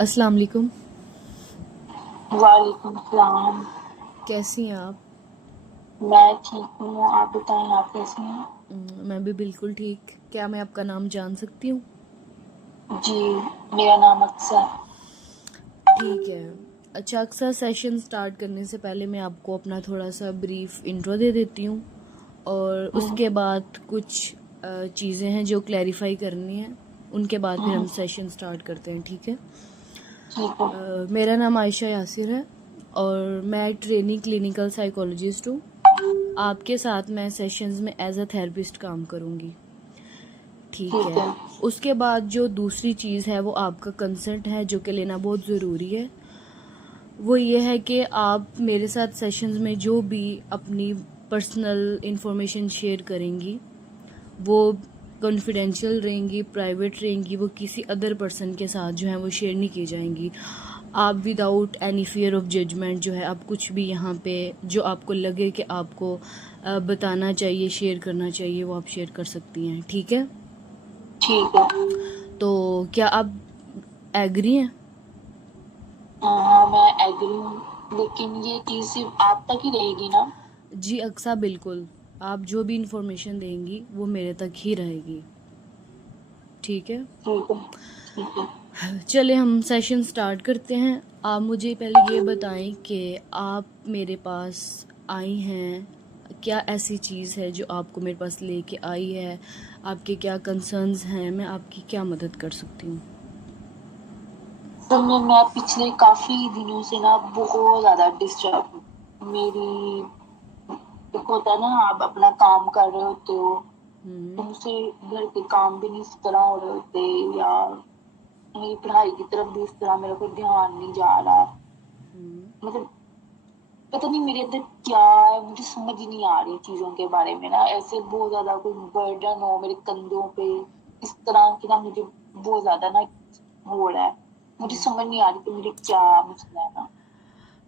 अस्सलाम वालेकुम। वालेकुम सलाम। कैसी हैं आप? मैं ठीक हूँ, आप बताएं आप कैसी हैं? मैं भी बिल्कुल ठीक। क्या मैं आपका नाम जान सकती हूँ? जी, मेरा नाम अक्सर। ठीक है। अच्छा, अक्सर सेशन स्टार्ट करने से पहले मैं आपको अपना थोड़ा सा ब्रीफ इंट्रो दे देती हूँ और हम्म, उसके बाद कुछ चीज़ें हैं जो क्लैरिफाई करनी है। उनके बाद फिर हम्म, हम सेशन स्टार्ट करते हैं, ठीक है? ठीक है। मेरा नाम आयशा यासिर है और मैं ट्रेनिंग क्लिनिकल साइकोलॉजिस्ट हूँ। आपके साथ मैं सेशंस में एज अ थेरेपिस्ट काम करूँगी। ठीक ठीक है। है। उसके बाद जो दूसरी चीज़ है वो आपका कंसेंट है, जो कि लेना बहुत ज़रूरी है। वो ये है कि आप मेरे साथ सेशंस में जो भी अपनी पर्सनल इंफॉर्मेशन शेयर करेंगी वो कॉन्फिडेंशियल रहेंगी, प्राइवेट रहेंगी, वो किसी अदर पर्सन के साथ जो है वो शेयर नहीं की जाएंगी। आप without any fear of judgement जो है आप कुछ भी यहाँ पे जो आपको लगे कि आपको बताना चाहिए, शेयर करना चाहिए, वो आप शेयर कर सकती हैं, ठीक है? ठीक है। तो क्या आप एग्री हैं? हाँ, मैं एग्री हूँ, लेकिन ये चीज़ सिर्फ आप तक ही रहेगी ना? जी अक्सा, बिल्कुल। आप जो भी इंफॉर्मेशन देंगी वो मेरे तक ही रहेगी, ठीक है? ठीक है। ठीक है। चले हम सेशन स्टार्ट करते हैं। आप मुझे पहले ये बताएं कि आप मेरे पास आई हैं, क्या ऐसी चीज़ है जो आपको मेरे पास लेके आई है? आपके क्या कंसर्न्स हैं? मैं आपकी क्या मदद कर सकती हूँ? तो मैं पिछले काफी दिनों से ना बहुत ज्यादा डिस्टर्ब हूँ। मेरी एक होता है ना, आप अपना काम कर रहे होते हो, हम्म। तुमसे घर के काम भी नहीं इस तरह हो रहे होते, या मेरी पढ़ाई की तरफ भी इस तरह मेरा कोई ध्यान नहीं जा रहा। हम्म। मतलब पता नहीं मेरे अंदर क्या है, मुझे समझ ही नहीं आ रही चीजों के बारे में ना। ऐसे बहुत ज्यादा कोई बर्डन हो मेरे कंधों पे, इस तरह की ना मुझे बहुत ज्यादा ना हो रहा है। मुझे हम्म। समझ नहीं आ रही कि मुझे क्या मसला है ना।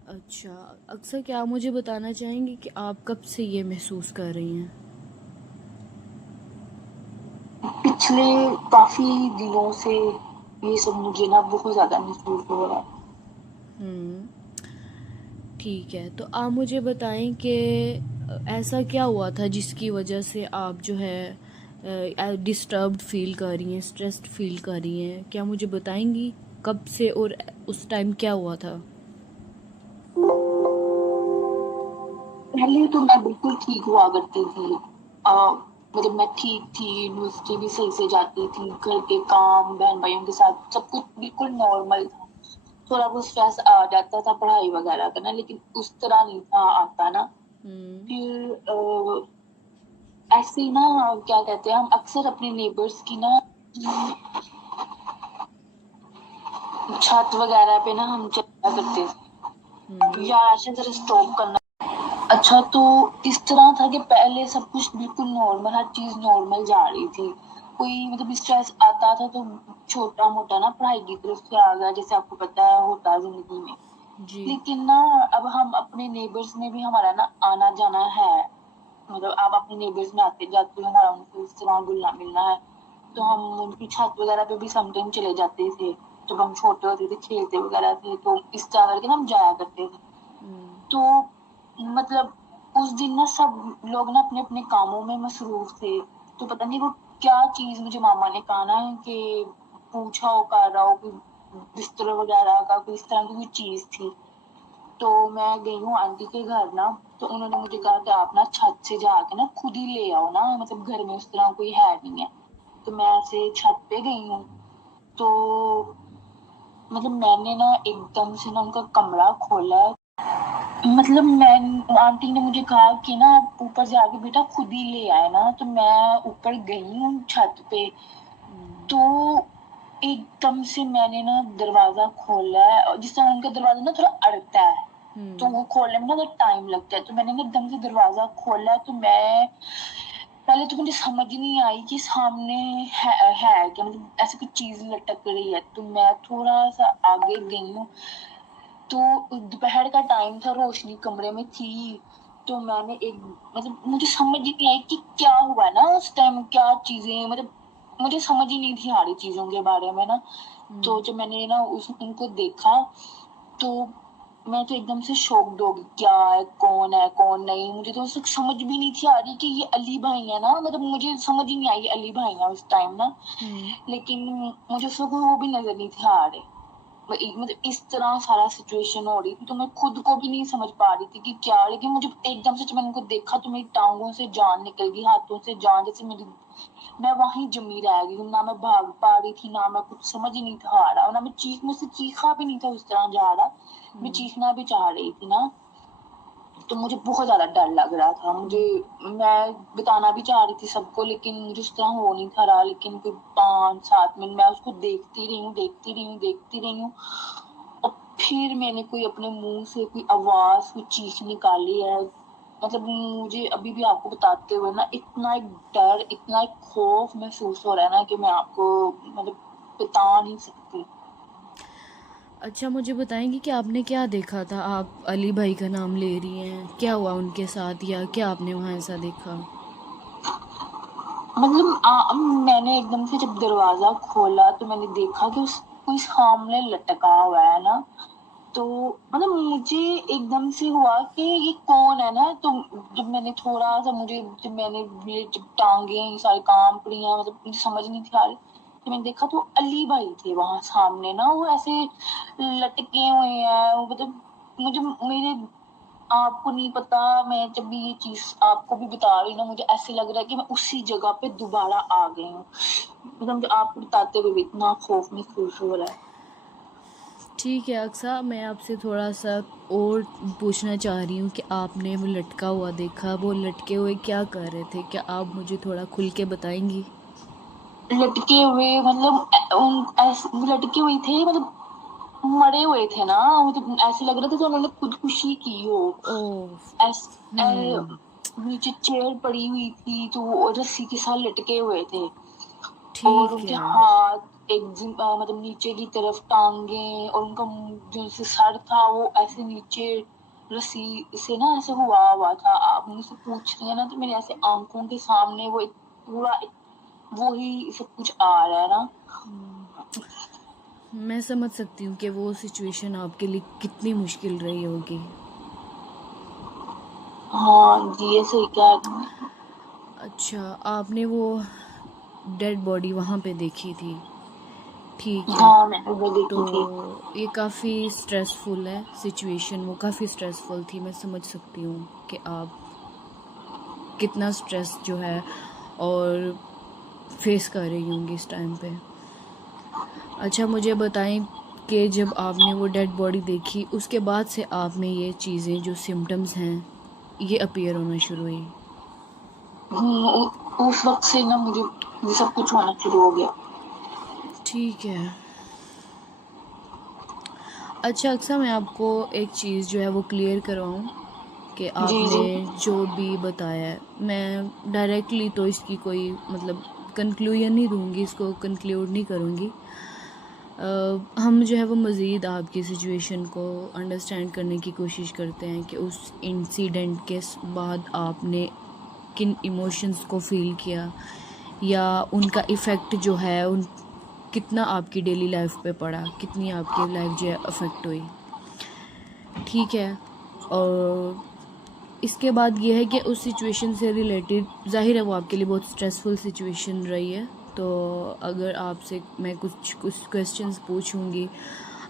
अच्छा, अक्सर क्या आप मुझे बताना चाहेंगी कि आप कब से ये महसूस कर रही हैं? पिछले काफी दिनों से ये सब मुझे ना बहुत ज्यादा महसूस हो रहा है। हम्म। ठीक है, तो आप मुझे बताएं कि ऐसा क्या हुआ था जिसकी वजह से आप जो है डिस्टर्ब्ड फील कर रही हैं, स्ट्रेस्ड फील कर रही हैं? क्या मुझे बताएंगी कब से और उस टाइम क्या हुआ था? पहले तो मैं बिल्कुल ठीक हुआ करती थी। मतलब मैं ठीक थी, यूनिवर्सिटी भी सही से जाती थी, घर के काम बहन भाइयों के साथ सब कुछ बिल्कुल नॉर्मल था। थोड़ा बहुत स्ट्रेस आ जाता था पढ़ाई वगैरह का ना, लेकिन उस तरह नहीं था आता ना। हम्म। फिर ऐसे ही ना, क्या कहते हैं, हम अक्सर अपने नेबर्स की ना छत वगैरह पे ना हम चला करते थे। हम्म। या ऐसे जरा स्टॉप करना। अच्छा, तो इस तरह था कि पहले सब कुछ बिल्कुल नॉर्मल, हर चीज नॉर्मल जा रही थी। कोई मतलब स्ट्रेस आता था तो छोटा मोटा ना पढ़ाई की तरफ से आ गया, जैसे आपको पता है होता है जिंदगी में। जी। लेकिन ना अब हम अपने नेबर्स में भी हमारा ना आना जाना है। मतलब आप अपने नेबर्स में आते जाते हो, हमारा उनसे इस तरह घुलना मिलना है। तो हम उनकी छत वगैरह पे भी समटाइम चले जाते थे। जब हम छोटे होते थे खेलते वगैरह थे, तो इस तरह करके ना हम जाया करते थे। हम्म। तो मतलब उस दिन ना सब लोग ना अपने अपने कामों में मसरूफ थे। तो पता नहीं वो क्या चीज मुझे मामा ने कहा ना कि पूछा हो कर रहा हो, कोई बिस्तर वगैरह का कोई इस तरह की कोई चीज थी। तो मैं गई हूँ आंटी के घर ना, तो उन्होंने मुझे कहा कि आप ना छत से जाके ना खुद ही ले आओ ना, मतलब घर में उस तरह कोई है नहीं है। तो मैं ऐसे छत पे गई हूँ। तो मतलब मैंने ना एकदम से ना उनका कमरा खोला। मतलब मैं आंटी ने मुझे कहा कि ना आप ऊपर जाके बेटा खुद ही ले आए ना, तो मैं ऊपर गई हूँ छत पे। हम्म। तो एकदम से मैंने ना दरवाजा खोला है, और जिस तरह उनका दरवाजा ना थोड़ा अड़ता है, तो हम्म। वो खोलने में ना टाइम लगता है। तो मैंने ना एकदम से दरवाजा खोला, तो मैं पहले तो मुझे समझ ही नहीं आई कि सामने है क्या, मतलब ऐसी कुछ चीज लटक रही है। तो मैं थोड़ा सा आगे गई हूँ। तो दोपहर का टाइम था, रोशनी कमरे में थी। तो मैंने एक मतलब मुझे समझ ही नहीं आई कि क्या हुआ ना उस टाइम, क्या चीजें, मतलब मुझे समझ ही नहीं थी आ रही चीजों के बारे में ना। तो जब मैंने ना उनको देखा तो मैं तो एकदम से शॉक्ड हो गई, क्या है कौन नहीं। मुझे तो उस वक्त समझ भी नहीं थी आ रही कि ये अली भाई है ना, मतलब मुझे समझ ही नहीं आई अली भाई है उस टाइम ना। लेकिन मुझे उस वक्त वो भी नजर नहीं थे आ रहे। मतलब इस तरह सारा सिचुएशन हो रही थी, तो मैं खुद को भी नहीं समझ पा रही थी कि क्या। लेकिन मुझे एकदम से जब मैंने उनको देखा तो मेरी टांगों से जान निकल गई, हाथों से जान, जैसे मेरी, मैं वहीं जमी रह गई। ना मैं भाग पा रही थी, ना मैं कुछ समझ ही नहीं था आ रहा, ना मैं मुझसे चीखा भी नहीं था उस तरह जा रहा। मैं चीखना भी चाह रही थी ना, तो मुझे बहुत ज्यादा डर लग रहा था। मैं बताना भी चाह रही थी सबको, लेकिन मुझे उस तरह हो नहीं था रहा। लेकिन कोई 5-7 मिनट मैं उसको देखती रही हूँ। और फिर मैंने कोई अपने मुंह से कोई आवाज, कोई चीख निकाली है। मतलब मुझे अभी भी आपको बताते हुए ना इतना एक डर, इतना एक खौफ महसूस हो रहा है ना कि मैं आपको मतलब बता नहीं सकती। अच्छा, मुझे बताएंगी कि आपने क्या देखा था? आप अली भाई का नाम ले रही हैं, क्या हुआ उनके साथ, या क्या आपने वहाँ ऐसा देखा? मतलब मैंने एकदम से जब दरवाजा खोला तो मैंने देखा कि उस कोई सामने लटका हुआ है ना। तो मतलब मुझे एकदम से हुआ कि ये कौन है ना। तो जब मैंने थोड़ा सा, मेरी जब टांगे ये सारी काम पड़ी हैं, मतलब मुझे समझ नहीं थी आ रही। तो मैंने देखा तो अली भाई थे वहां सामने ना, वो ऐसे लटके हुए हैं। मतलब मुझे मेरे आपको नहीं पता, मैं जब भी ये चीज आपको भी बता रही हूँ ना, मुझे ऐसे लग रहा है कि मैं उसी जगह पे दोबारा आ गई हूँ। मतलब आपको बताते हुए भी इतना खौफ महसूस हो रहा है। ठीक है अक्सा, मैं आपसे थोड़ा सा और पूछना चाह रही हूँ कि आपने वो लटका हुआ देखा, वो लटके हुए क्या कर रहे थे? क्या आप मुझे थोड़ा खुल के बताएंगी? लटके हुए मतलब वो लटके हुए थे, मतलब मरे हुए थे ना। मतलब ऐसे लग रहा था कि उन्होंने खुदकुशी की हो। ओह। ऐस नीचे चेयर पड़ी हुई थी तो वो रस्सी के साथ लटके हुए थे। और ठीक उनके है। हाथ मतलब नीचे की तरफ टांगे, और उनका जो से सर था वो ऐसे नीचे रस्सी से ना ऐसे हुआ हुआ था। आप मुझसे पूछ रही है ना, तो मेरे ऐसे आंखों के सामने वो पूरा वो ही सब कुछ आ रहा है ना। मैं समझ सकती हूँ कि वो सिचुएशन आपके लिए कितनी मुश्किल रही होगी। हाँ जी, ये सही कहा तुमने। अच्छा, आपने वो डेड बॉडी वहाँ पे देखी थी? ठीक है। हाँ, मैंने वो तो देखी थी। ये काफ़ी स्ट्रेसफुल है सिचुएशन, वो काफ़ी स्ट्रेसफुल थी। मैं समझ सकती हूँ कि आप कितना स्ट्रेस जो है और फेस कर रही होंगी इस टाइम पे। अच्छा, मुझे बताएं कि जब आपने वो डेड बॉडी देखी उसके बाद से आप में ये चीज़ें जो सिम्टम्स हैं ये अपीयर होना शुरू हुई? उस वक्त से ना मुझे सब कुछ होना शुरू हो गया। ठीक है। अच्छा अक्सर, मैं आपको एक चीज़ जो है वो क्लियर करवाऊँ कि जी आपने जी। जो भी बताया है, मैं डायरेक्टली तो इसकी कोई मतलब कंक्लूजन नहीं दूँगी, इसको कंक्लूड नहीं करूँगी। हम जो है वो मज़ीद आपकी सिचुएशन को अंडरस्टैंड करने की कोशिश करते हैं कि उस इंसिडेंट के बाद आपने किन इमोशंस को फ़ील किया, या उनका इफ़ेक्ट जो है उन कितना आपकी डेली लाइफ पे पड़ा, कितनी आपकी लाइफ जो है अफेक्ट हुई। ठीक है। और इसके बाद ये है कि उस सिचुएशन से रिलेटेड ज़ाहिर है वो आपके लिए बहुत स्ट्रेसफुल सिचुएशन रही है। तो अगर आपसे मैं कुछ कुछ क्वेश्चंस पूछूंगी,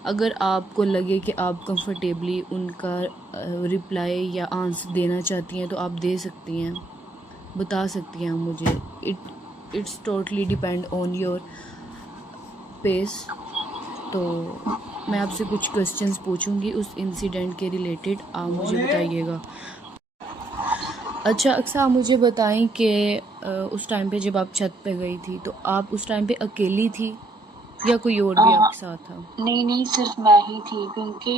अगर आपको लगे कि आप कंफर्टेबली उनका रिप्लाई या आंसर देना चाहती हैं तो आप दे सकती हैं, बता सकती हैं मुझे। It's totally depend on your pace. तो मैं आपसे कुछ क्वेश्चंस पूछूंगी उस इंसिडेंट के रिलेटेड, आप मुझे बताइएगा। अच्छा अक्सर, आप मुझे बताएं कि उस टाइम पे जब आप छत पे गई थी तो आप उस टाइम पे अकेली थी या कोई और भी हाँ, आपके साथ था? नहीं नहीं, सिर्फ मैं ही थी, क्योंकि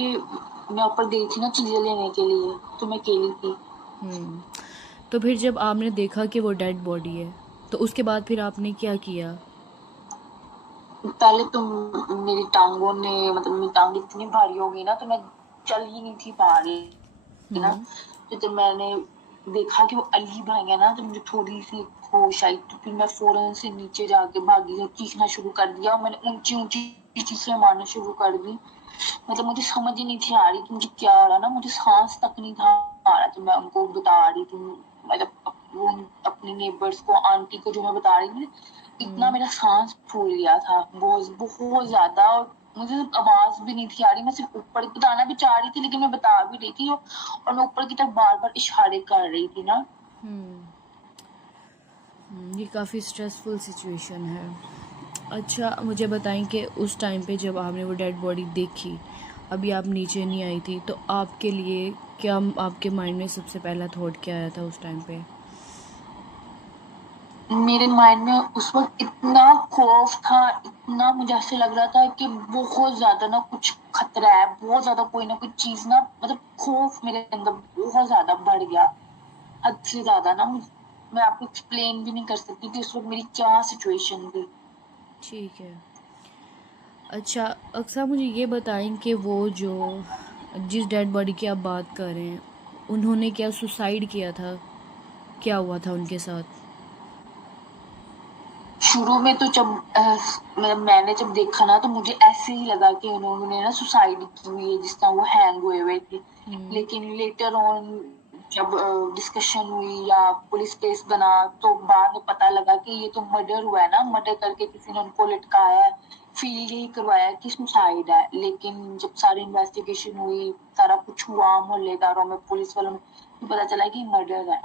मैं ऊपर गई थी ना चीजें लेने के लिए, तो मैं अकेली थी। तो फिर जब आपने देखा कि वो डेड बॉडी है तो उसके बाद फिर आपने क्या किया? पहले तो मेरी टांगों ने, मतलब मेरी टांग इतनी भारी हो गई ना, तो मैं चल ही नहीं थी पा रही ना। तो जब मैंने देखा कि वो अली भाई है ना, तो मुझे थोड़ी सी होश आई। तो फिर मैं फौरन से नीचे जाके भागी और चीखना शुरू कर दिया। और मैंने ऊंची ऊंची इस चीज से मारना शुरू कर दी। मतलब मुझे समझ ही नहीं थी आ रही कि मुझे क्या हो रहा ना, मुझे सांस तक नहीं था आ रहा, तो मैं उनको बता रही थी, मतलब वो अपने नेबर्स को, आंटी को जो मैं बता रही थी, इतना मेरा सांस फूल गया था बहुत बहुत ज्यादा, और मुझे आवाज भी नहीं थी आ रही। मैं सिर्फ ऊपर बताना भी चाह रही थी लेकिन मैं बता भी रही थी, और मैं ऊपर की तरफ बार बार इशारे कर रही थी ना। ये काफ़ी स्ट्रेसफुल सिचुएशन है। अच्छा मुझे बताएं कि उस टाइम पे जब आपने वो डेड बॉडी देखी, अभी आप नीचे नहीं आई थी, तो आपके लिए क्या, आपके माइंड में सबसे पहला थॉट क्या आया था उस टाइम पे? मेरे माइंड में उस वक्त इतना खौफ था, इतना मुझे ऐसे लग रहा था कि बहुत ज्यादा ना कुछ खतरा है, बहुत ज्यादा कोई ना कोई चीज ना, मतलब खौफ मेरे अंदर बहुत ज्यादा बढ़ गया, हद से ज्यादा ना। मैं आपको एक्सप्लेन भी नहीं कर सकती कि उस वक्त मेरी क्या सिचुएशन थी। ठीक है। अच्छा अक्सर मुझे ये बताएं कि वो जो जिस डेड बॉडी की आप बात कर रहे हैं, उन्होंने क्या सुसाइड किया था? क्या हुआ था उनके साथ? शुरू में तो जब मतलब मैंने जब देखा ना, तो मुझे ऐसे ही लगा कि उन्होंने ना सुसाइड की हुई है, जिस तरह वो हैंग हुए हुए थे। लेकिन लेटर ऑन जब डिस्कशन हुई या पुलिस केस बना, तो बाद में पता लगा कि ये तो मर्डर हुआ है ना, मर्डर करके किसी ने उनको लटकाया है, फील यही करवाया कि सुसाइड है। लेकिन जब सारी इन्वेस्टिगेशन हुई, सारा कुछ हुआ मोहल्लेदारों में, पुलिस वालों में, तो पता चला कि मर्डर है।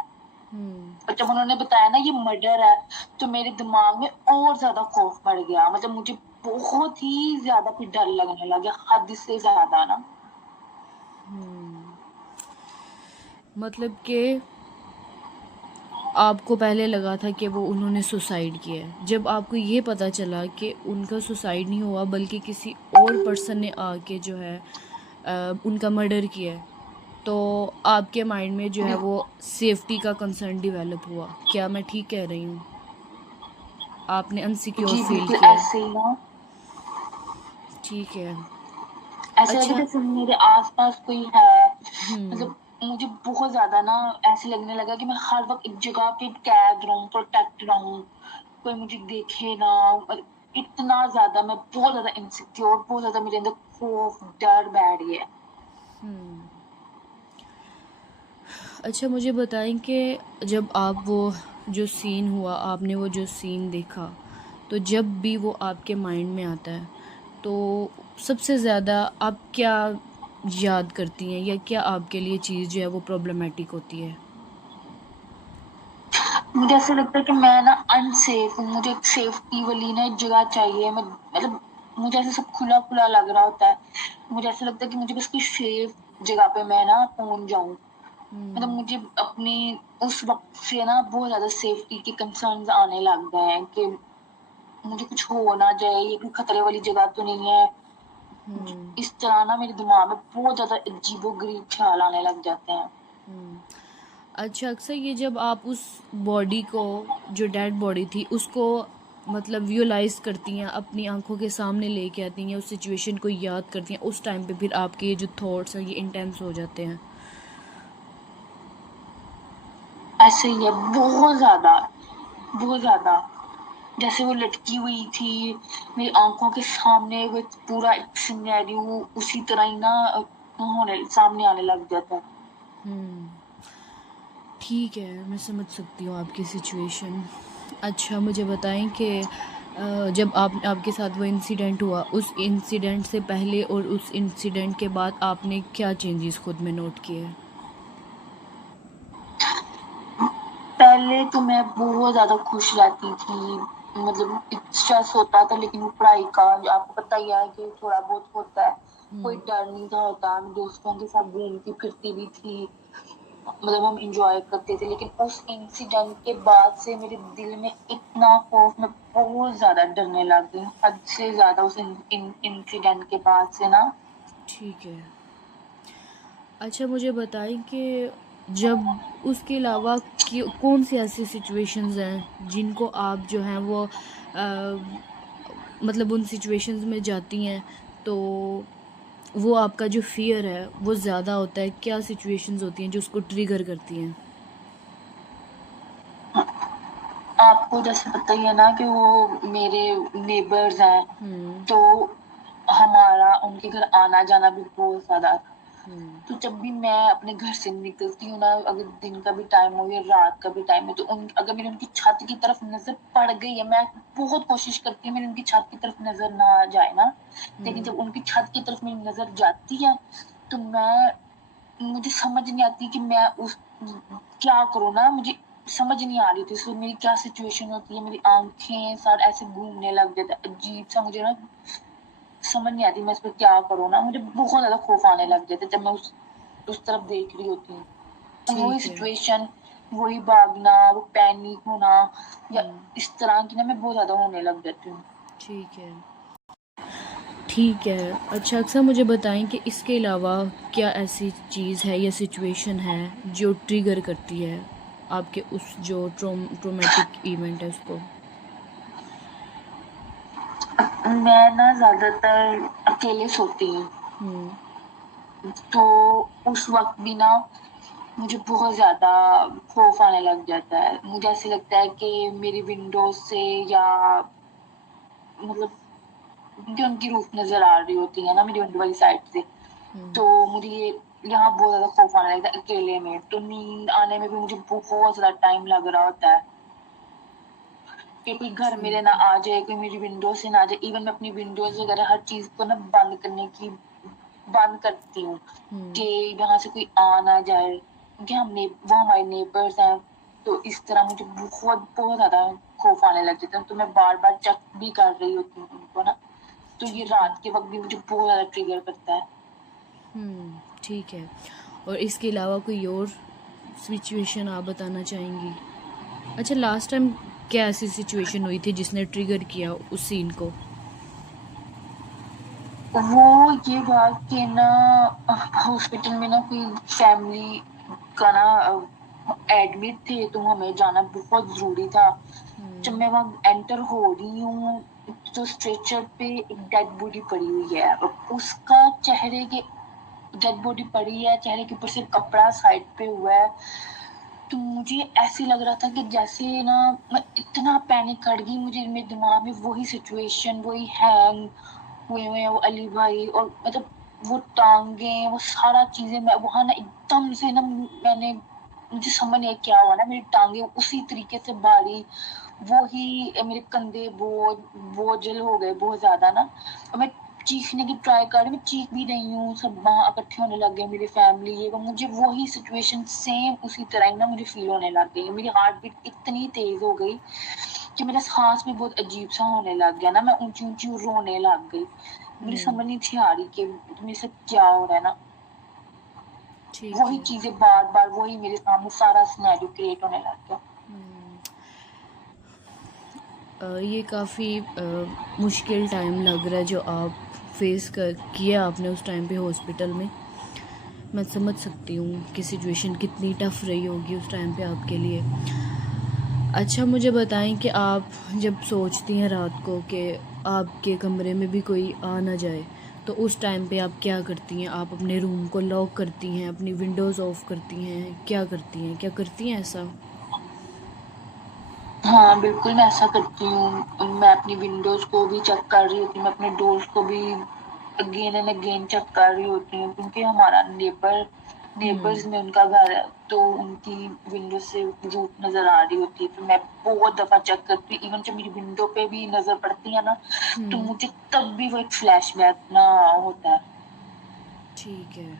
और जब उन्होंने बताया ना ये मर्डर है, तो मेरे दिमाग में और ज्यादा खौफ बढ़ गया, मतलब मुझे बहुत ही ज्यादा फिर डर लगने लगा, हद से ज्यादा ना। मतलब कि आपको पहले लगा था कि वो उन्होंने सुसाइड किया है, जब आपको ये पता चला कि उनका सुसाइड नहीं हुआ बल्कि किसी और पर्सन ने आके जो है उनका मर्डर किया है, तो आपके माइंड में जो है वो सेफ्टी का कंसर्न डेवलप हुआ। क्या मैं ठीक कह रही हूँ? आपने अनसिक्योर जी फील बिल्कुल किया है? ऐसे ही ना, ठीक है। ऐसे लगे अच्छा। जैसे मेरे आसपास कोई है। हम्म मतलब मुझे बहुत ज्यादा ना ऐसे लगने लगा कि मैं हर वक्त एक जगह पे कैद रहूं, प्रोटेक्ट रहूं, कोई मुझे देखे ना। और इतना ज्यादा मैं बहुत ज्यादा इनसिक्योर, बहुत ज्यादा मेरे अंदर खौफ डर बैठ गया। अच्छा मुझे बताएं कि जब आप वो जो सीन हुआ, आपने वो जो सीन देखा, तो जब भी वो आपके माइंड में आता है, तो सबसे ज़्यादा आप क्या याद करती हैं, या क्या आपके लिए चीज़ जो है वो प्रॉब्लमेटिक होती है? मुझे ऐसा लगता है कि मैं ना अनसेफ हूँ, मुझे एक सेफ्टी वाली ना एक जगह चाहिए। मैं मतलब मुझे ऐसे सब खुला खुला लग रहा होता है, मुझे ऐसा लगता है कि मुझे बस कोई सेफ जगह पे मैं ना पहुंच जाऊं। मतलब मुझे अपनी उस वक्त से ना बहुत ज्यादा सेफ्टी के कंसर्न्स आने लग गए हैं कि मुझे कुछ हो ना जाए, ये कोई खतरे वाली जगह तो नहीं है। इस तरह ना मेरे दिमाग में बहुत ज्यादा अजीबोगरीब ख्याल आने लग जाते हैं। अच्छा अक्सर ये जब आप उस बॉडी को, जो डेड बॉडी थी उसको मतलब विजुअलाइज करती हैं, अपनी आंखों के सामने लेके आती हैं, उस सिचुएशन को याद करती हैं, उस टाइम पे फिर आपके ये जो थॉट्स हैं ये इंटेंस हो जाते हैं? ऐसे ही है, बहुत ज्यादा, बहुत ज्यादा। जैसे वो लटकी हुई थी मेरी आंखों के सामने, वो पूरा एक सिनेरियो उसी तरह ही ना होने सामने आने लग जाता है। ठीक है, मैं समझ सकती हूँ आपकी सिचुएशन। अच्छा मुझे बताएं कि जब आप आपके साथ वो इंसिडेंट हुआ, उस इंसिडेंट से पहले और उस इंसिडेंट के बाद आपने क्या चेंजेस खुद में नोट किए? पहले तो मैं बहुत ज्यादा खुश रहती थी, मतलब स्ट्रेस होता था लेकिन वो पढ़ाई का जो आपको पता ही है कि थोड़ा बहुत होता है, कोई डर नहीं था होता। मैं दोस्तों के साथ घूमती फिरती भी थी, मतलब हम इंजॉय करते थे। लेकिन उस इंसिडेंट के बाद से मेरे दिल में इतना खौफ, मैं बहुत ज्यादा डरने लग गई, हद से ज्यादा उस इंसिडेंट के बाद से ना। ठीक है। अच्छा मुझे बताएं कि जब उसके अलावा कौन सी ऐसी सिचुएशंस हैं जिनको आप जो हैं वो मतलब उन सिचुएशंस में जाती हैं तो वो आपका जो फियर है वो ज़्यादा होता है? क्या सिचुएशंस होती हैं जो उसको ट्रिगर करती हैं? आपको जैसे पता ही है ना कि वो मेरे नेबर्स हैं, हम्म तो हमारा उनके घर आना जाना भी बहुत ज्यादा था। तो हम्म। जब भी मैं अपने घर से निकलती हूँ ना, अगर दिन का भी टाइम हो या रात का भी टाइम हो, तो अगर मेरी उनकी छत की तरफ नजर पड़ गई है, मैं बहुत कोशिश करती हूँ मेरी उनकी छत की तरफ नजर ना जाए ना, लेकिन जब उनकी छत की तरफ मेरी नजर जाती है तो मुझे समझ नहीं आती कि मैं उस क्या करूँ ना, मुझे समझ नहीं आ रही थी उसमें मेरी क्या सिचुएशन होती है, मेरी आंखें सारे ऐसे घूमने लग जाते, अजीब सा मुझे ना समझ नहीं आती मैं इस पर क्या करूँ ना, मुझे बहुत ज्यादा खौफ आने लग जाते जब मैं उस तरफ देख रही होती हूँ। तो वही ठीक है। सिचुएशन, वही भागना, वो पैनिक होना या हम्म। इस तरह की ना मैं बहुत ज्यादा होने लग जाती हूँ। ठीक है। ठीक है। अच्छा, अक्सर मुझे बताएं कि इसके अलावा क्या ऐसी चीज़ है या सिचुएशन है जो ट्रिगर करती है आपके उस जो ट्रोमेटिक इवेंट है उसको? मैं ना ज्यादातर अकेले सोती हूँ, हम्म। तो उस वक्त भी ना मुझे बहुत ज्यादा खौफ आने लग जाता है। मुझे ऐसे लगता है कि मेरी विंडो से या मतलब मुझे उनकी रूफ नजर आ रही होती है ना मेरी विंडो वाली साइड से, हम्म। तो मुझे यहाँ बहुत ज्यादा खौफ आने लगता है अकेले में, तो नींद आने में भी मुझे बहुत ज्यादा टाइम लग रहा होता है कि कोई घर मेरे ना ठीक है। आ जाए, कोई मेरी विंडो से ना आ जाए। इवन मैं अपनी विंडोज वगैरह हर चीज को ना बंद करती हूँ कि हम्म। यहाँ से कोई आ ना जाए, क्योंकि वो हमारे नेबर्स हैं। तो इस तरह मुझे बहुत बहुत ज्यादा खौफ आने लग जाता है, तो मैं बार बार चेक भी कर रही होती हूँ उनको ना, तो ये ठीक है। रात के वक्त भी मुझे बहुत ज्यादा ट्रिगर करता है। ठीक है। और इसके अलावा कोई और सिचुएशन आप बताना चाहेंगी? अच्छा, लास्ट टाइम क्या ऐसी सिचुएशन हुई थी जिसने ट्रिगर किया उस सीन को? वो ये बात कि ना हॉस्पिटल में ना कोई फैमिली का ना एडमिट थे, तो हमें जाना बहुत जरूरी था। जब हम्म। मैं वहां एंटर हो रही हूँ तो स्ट्रेचर पे एक डेड बॉडी पड़ी हुई है, और उसका चेहरे के डेड बॉडी पड़ी है, चेहरे के ऊपर से कपड़ा साइड पे हुआ है। तो मुझे ऐसे लग रहा था कि जैसे ना मैं इतना पैनिक कर गई, मुझे मेरे दिमाग में वही सिचुएशन, वही हैंग हुए हुए हैं वो अली भाई, और मतलब वो टांगे, वो सारा चीजें, मैं वहां ना एकदम से ना मैंने मुझे समझ नहीं आया क्या हुआ ना, मेरी टांगे उसी तरीके से भारी, वो ही मेरे कंधे बोझल हो गए बहुत ज्यादा ना, और मैं चीखने की ट्राई कर रही, मैं चीख भी रही हूँ, सब वहां इकट्ठे होने लग गए मेरी फैमिली, ये वो, मुझे वही सिचुएशन सेम उसी तरह ही ना मुझे फील होने लग गई, मेरी हार्ट बीट इतनी तेज हो गई कि मेरा सांस भी बहुत अजीब सा होने लग गया ना, मैं ऊंची ऊंची रोने लग गई। मुझे हम्म। समझ नहीं थी आ रही कि मेरे साथ क्या हो रहा है ना, ठीक वही है। चीजें बार बार वही मेरे सामने सारा सिनेरियो क्रिएट होने लग गया। हम्म। ये काफ़ी मुश्किल टाइम लग रहा है जो आप फेस कर किया आपने उस टाइम पे हॉस्पिटल में। मैं समझ सकती हूँ कि सिचुएशन कितनी टफ़ रही होगी उस टाइम पे आपके लिए। अच्छा, मुझे बताएं कि आप जब सोचती हैं रात को कि आपके कमरे में भी कोई आ ना जाए, तो उस टाइम पे आप क्या करती हैं? आप अपने रूम को लॉक करती हैं, अपनी विंडोज़ ऑफ करती हैं, क्या करती हैं? क्या करती हैं ऐसा? हाँ बिल्कुल, मैं ऐसा करती हूँ, मैं अपनी विंडोज को भी चेक कर रही होती हूँ, मैं अपने डोर्स को भी अगेन एंड अगेन चेक कर रही होती हूँ, क्योंकि हमारा नेबर्स हुँ। में उनका घर है, तो उनकी विंडो से धूप नजर आ रही होती है, तो मैं बहुत दफा चेक करती हूँ। इवन जब मेरी विंडो पे भी नजर पड़ती है ना, तो हुँ। मुझे तब भी वो एक फ्लैशबैक ना होता है। ठीक है।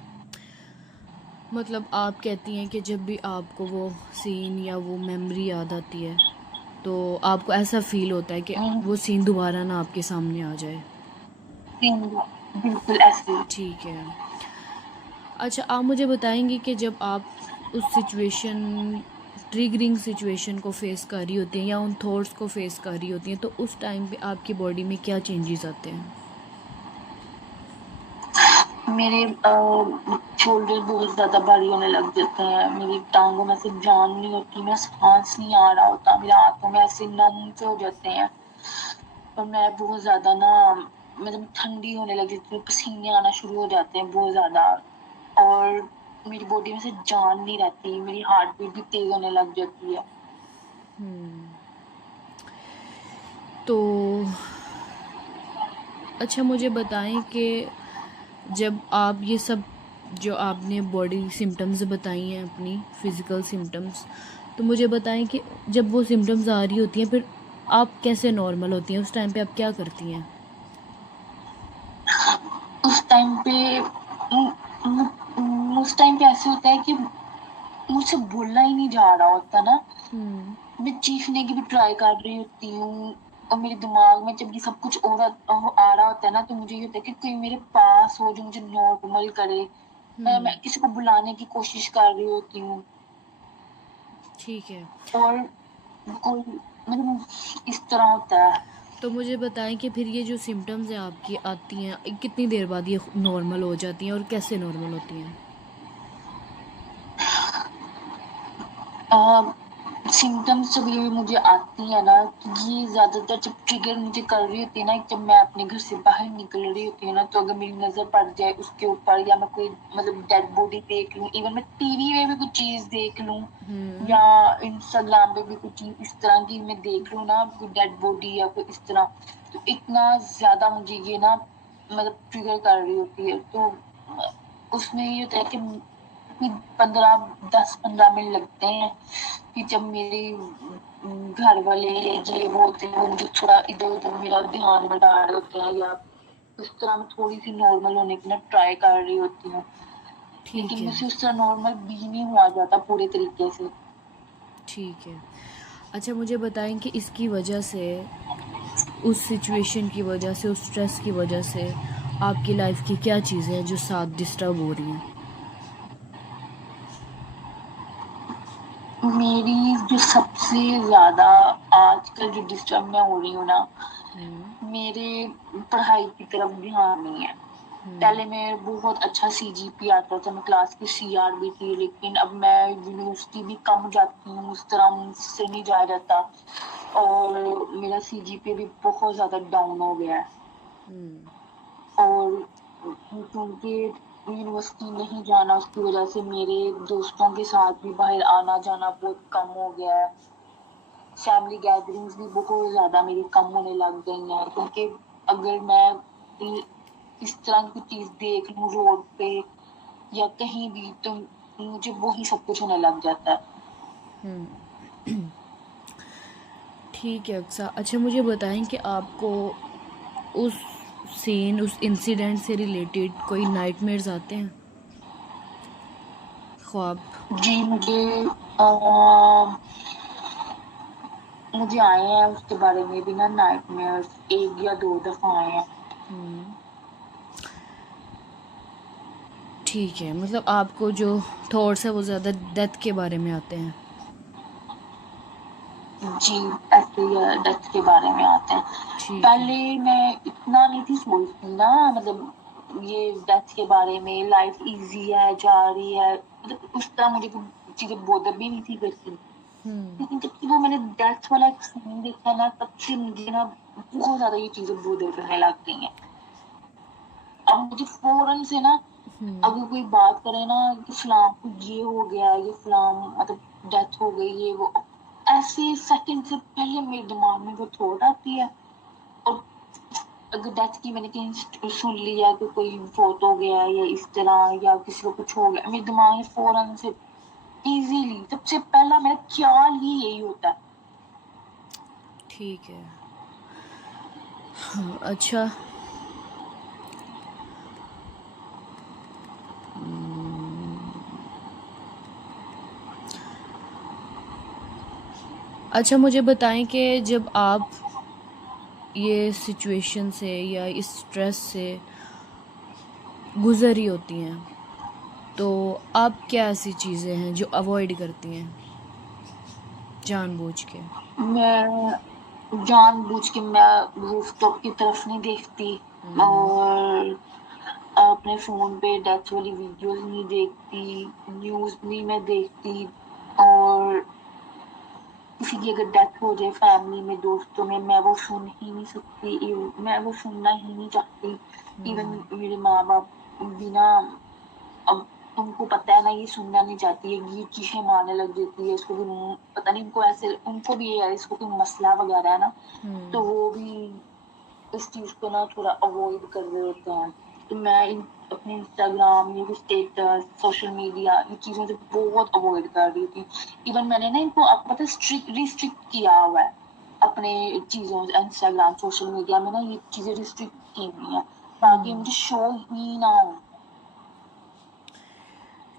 मतलब आप कहती हैं कि जब भी आपको वो सीन या वो मेमोरी याद आती है, तो आपको ऐसा फ़ील होता है कि वो सीन दोबारा ना आपके सामने आ जाए। बिल्कुल ऐसे ही। ठीक है। अच्छा, आप मुझे बताएँगी कि जब आप उस ट्रिगरिंग सिचुएशन को फ़ेस कर रही होती हैं या उन थॉट्स को फ़ेस कर रही होती हैं, तो उस टाइम पे आपकी बॉडी में क्या चेंजेस आते हैं? मेरे शोल्डर बहुत ज्यादा भारी होने लग जाते हैं, मेरी टांगों में से जान नहीं होती, मेरा सांस नहीं आ रहा होता, मेरे हाथों में ऐसे नम से हो जाते हैं, और मैं बहुत ज्यादा ना मतलब ठंडी होने लग जाती है, पसीने आना शुरू हो जाते हैं बहुत ज्यादा, और मेरी बॉडी में से जान नहीं रहती, मेरी हार्ट बीट भी तेज होने लग जाती है। तो अच्छा मुझे बताएं कि जब आप ये सब जो आपने बॉडी सिम्टम्स बताई हैं अपनी फिज़िकल सिम्टम्स, तो मुझे बताएं कि जब वो सिम्टम्स आ रही होती हैं फिर आप कैसे नॉर्मल होती हैं, उस टाइम पे आप क्या करती हैं? उस टाइम पे उस टाइम पे ऐसे होता है कि मुझसे बोलना ही नहीं जा रहा होता ना, मैं चीखने की भी ट्राई कर रही होती हूँ, और मेरे दिमाग में जब ये सब कुछ आ रहा होता है ना, तो मुझे ये होता है कि कोई मेरे पास हो जो मुझे नॉर्मल करे। मैं किसी को बुलाने की कोशिश कर रही होती हूँ, ठीक है। और कोई मतलब इस तरह होता है। तो मुझे बताएं कि फिर ये जो सिम्टम्स हैं आपकी आती हैं, कितनी देर बाद ये नॉर्मल हो जाती हैं और कैसे नॉर्मल होती हैं? सिम्टम्स जब ये मुझे आती है ना, तो ये ज्यादातर जब ट्रिगर मुझे कर रही होती है ना, जब मैं अपने घर से बाहर निकल रही होती हूँ ना, तो अगर मेरी नजर पड़ जाए उसके ऊपर, या मैं कोई मतलब डेड बॉडी देख लूँ, इवन मैं टीवी में भी कुछ चीज देख लूँ, या इंस्टाग्राम पे भी कुछ चीज इस तरह की मैं देख लूँ ना, कोई डेड बॉडी या कोई इस तरह, तो इतना ज्यादा मुझे ये ना मतलब ट्रिगर कर रही होती है। तो उसमें ये होता है कि 10-15 मिनट लगते हैं कि जब मेरे घर वाले ये वो होते हैं, वो मुझे थोड़ा इधर उधर मेरा ध्यान बटा रहे होते हैं, या उस तरह मैं थोड़ी सी नॉर्मल होने की ना ट्राई कर रही होती हूँ, ठीक लेकिन है, मुझसे उस तरह नॉर्मल भी नहीं हुआ जाता पूरे तरीके से। ठीक है। अच्छा मुझे बताएं कि इसकी वजह से, उस सिचुएशन की वजह से, उस स्ट्रेस की वजह से आपकी लाइफ की क्या चीज़ें हैं जो साथ डिस्टर्ब हो रही हैं? मेरी जो सबसे ज्यादा आजकल जो डिस्टर्ब मैं हो रही हूँ ना, मेरे पढ़ाई की तरफ ध्यान नहीं है। पहले मैं बहुत अच्छा सीजीपी आता था, मैं क्लास की सीआर भी थी, लेकिन अब मैं यूनिवर्सिटी भी कम जाती हूँ, उस तरह मुझसे नहीं जाया जाता, और मेरा सीजीपी भी बहुत ज्यादा डाउन हो गया है। और क्योंकि यूनिवर्सिटी नहीं जाना, उसकी वजह से मेरे दोस्तों के साथ भी बाहर आना जाना बहुत कम हो गया है। फैमिली गैदरिंग्स भी बहुत ज्यादा मेरी कम होने लग गई हैं, क्योंकि अगर मैं इस तरह की चीज देख लूं रोड पे या कहीं भी, तो मुझे वही सब कुछ होने लग जाता है। ठीक है अक्सा। अच्छा मुझे बताएं कि आपको उस सीन, उस इंसिडेंट से रिलेटेड कोई नाइटमेयर्स आते हैं, ख्वाब? जी, मुझे आए हैं, उसके बारे में भी ना नाइटमेयर्स 1 या 2 दफा आए हैं। ठीक है, मतलब आपको जो थॉट्स है वो ज़्यादा डेथ के बारे में आते हैं? जी, ऐसे डेथ के बारे में आते हैं। ठीक है। पहले मैं इतना नहीं थी सोचती ना, मतलब ये डेथ के बारे में, लाइफ इजी है, जा रही है, मतलब उस तरह मुझे चीजें बोधर भी नहीं थी करती। लेकिन जब से वो मैंने डेथ वाला एक सीन देखा ना, तब से मुझे ना बहुत ज्यादा ये चीजें बोधर करने लग गई हैं। अब मुझे फौरन से ना, अगर कोई बात करे ना कि फलां को ये हो गया, ये फलां मतलब डेथ हो गई, ये वो, ऐसे सेकंड से पहले मेरे दिमाग में वो थॉट आती है। और अगर डेथ की मैंने कहीं सुन लिया कि कोई फोत हो गया या इस तरह, या किसी को कुछ हो गया, मेरे दिमाग में फौरन से इजीली सबसे पहला मेरा ख्याल ही यही होता है। ठीक है। हाँ, अच्छा। अच्छा मुझे बताएं कि जब आप ये सिचुएशन से या इस स्ट्रेस से गुजरी होती हैं, तो आप क्या ऐसी चीज़ें हैं जो अवॉइड करती हैं जानबूझ के? मैं जानबूझ के मैं रूफटॉप की तरफ नहीं देखती, और अपने फोन पे डेथ वाली वीडियोस नहीं देखती, न्यूज नहीं मैं देखती, और किसी की अगर डेथ हो जाए फैमिली में, दोस्तों में, मैं वो सुन ही नहीं सकती, मैं वो सुनना ही नहीं चाहती। इवन मेरे माँ बाप भी ना, अब उनको पता है ना ये सुनना नहीं चाहती है, ये चीखें मारने लग जाती है, इसको भी पता नहीं, उनको ऐसे, उनको भी ये है इसको कोई मसला वगैरह है ना, तो वो भी इस चीज़ को ना थोड़ा अवॉइड कर रहे होते हैं। तो मैं अपने इंस्टाग्राम, ये स्टेटस, सोशल मीडिया, इन चीज़ों से बहुत अवॉइड कर रही थी। इवन मैंने ना इनको आपको पता है रिस्ट्रिक्ट किया हुआ है अपने चीज़ों, इंस्टाग्राम, सोशल मीडिया में ना ये चीज़ें रिस्ट्रिक्ट की हुई हैं ताकि मुझे शो ही ना हो।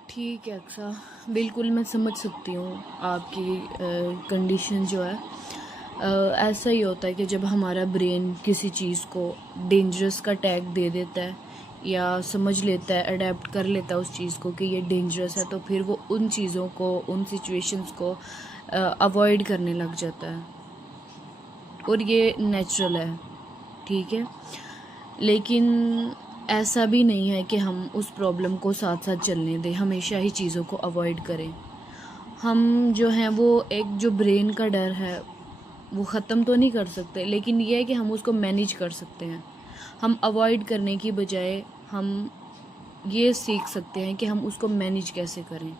ठीक है अक्सा, बिल्कुल मैं समझ सकती हूँ आपकी कंडीशन जो है। ऐसा ही होता है कि जब हमारा ब्रेन किसी चीज़ को डेंजरस का टैग दे देता है या समझ लेता है, अडेप्ट कर लेता है उस चीज़ को कि ये डेंजरस है, तो फिर वो उन चीज़ों को, उन सिचुएशंस को अवॉइड करने लग जाता है, और ये नेचुरल है, ठीक है। लेकिन ऐसा भी नहीं है कि हम उस प्रॉब्लम को साथ साथ चलने दें, हमेशा ही चीज़ों को अवॉइड करें। हम जो हैं वो एक जो ब्रेन का डर है वो ख़त्म तो नहीं कर सकते, लेकिन ये है कि हम उसको मैनेज कर सकते हैं। हम अवॉइड करने की बजाय हम ये सीख सकते हैं कि हम उसको मैनेज कैसे करें,